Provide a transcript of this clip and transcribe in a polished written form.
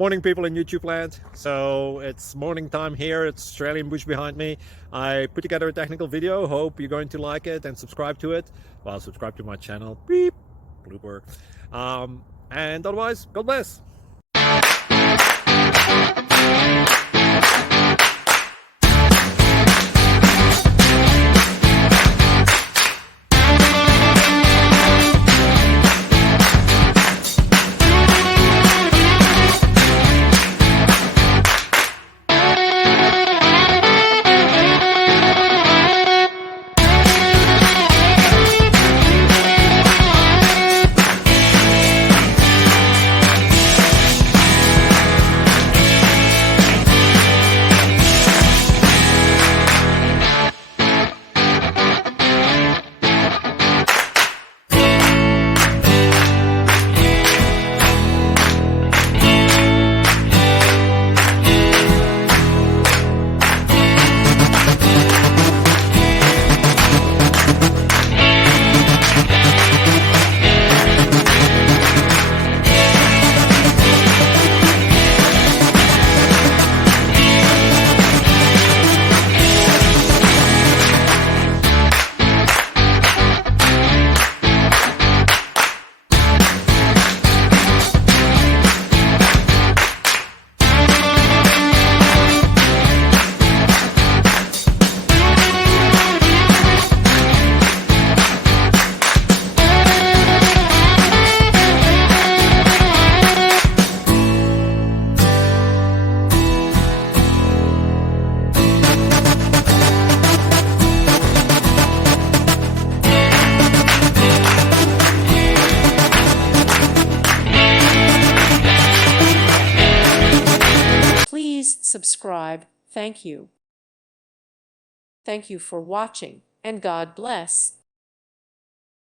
Morning, people in YouTube land. So it's morning time here. It's Australian bush behind me. I put together a technical video. Hope you're going to like it and subscribe to it. Well, subscribe to my channel. Beep. Blooper. And otherwise, God bless. Please subscribe. Thank you. Thank you for watching, and God bless.